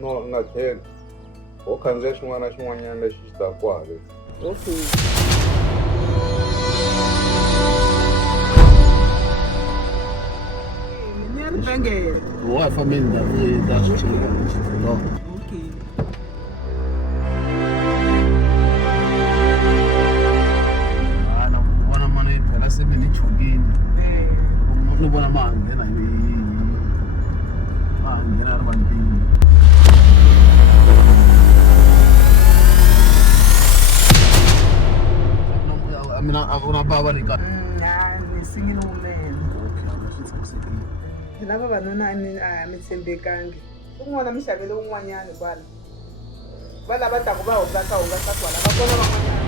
No, nga tlhela ho khandziya xin'wana na xin'wanyana lexi xi taka kwale. Okay. Ni ya rivengele. Wa family da Xitsonga. Okay. Ana vona mano yi phela se mi ni chugini. Ni vona ma nghena ri vantima. Mina a ku na bava ri ka. Ni singini wunene. Okay, a swi tshamisekile. Lava vanuna a mi tshembekangi. Un'wana mi xavele un'wanyana kwala. Va lava ta ku va hungasa kwala va kona van'wanyana.